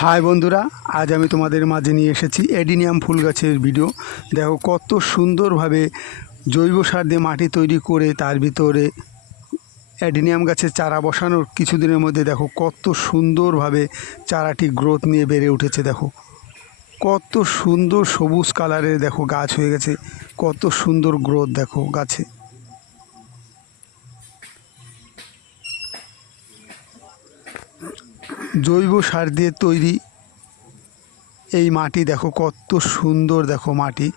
High বন্ধুরা, আজ আমি তোমাদের মাঝে নিয়ে এসেছি অ্যাডিনিয়াম ফুল গাছের ভিডিও। দেখো কত সুন্দরভাবে জৈব সার দিয়ে মাটি তৈরি করে তার ভিতরে অ্যাডিনিয়াম গাছের চারা বসানোর কিছুদিনের মধ্যে দেখো কত সুন্দরভাবে চারাটি গ্রোথ নিয়ে বেড়ে উঠেছে। দেখো কত সুন্দর সবুজ কালারের দেখো গাছ হয়ে গেছে, কত সুন্দর গ্রোথ দেখো গাছে। জৈব সার দিয়ে তৈরি এই মাটি দেখো কত সুন্দর, দেখো মাটি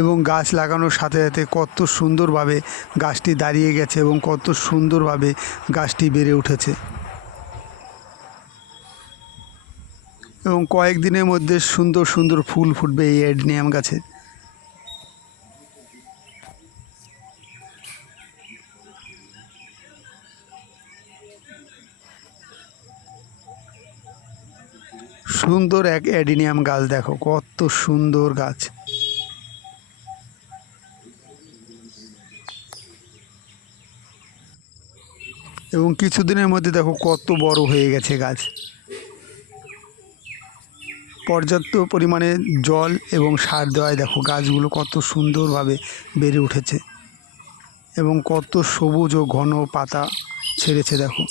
এবং গাছ লাগানোর সাথে সাথে কত সুন্দরভাবে গাছটি দাঁড়িয়ে গেছে এবং কত সুন্দরভাবে গাছটি বেড়ে উঠেছে এবং কয়েকদিনের মধ্যে সুন্দর সুন্দর ফুল ফুটবে এই অ্যাডিনিয়াম গাছে। সুন্দর এক অ্যাডিনিয়াম গাছ, দেখো কত সুন্দর গাছ। এবং কিছুদিনের মধ্যে দেখো কত বড় হয়ে গেছে গাছ। পর্যাপ্ত পরিমাণে জল এবং সার দেওয়ায় দেখো গাছগুলো কত সুন্দরভাবে বেড়ে উঠেছে এবং কত সবুজ ও ঘন পাতা ছেড়েছে দেখো।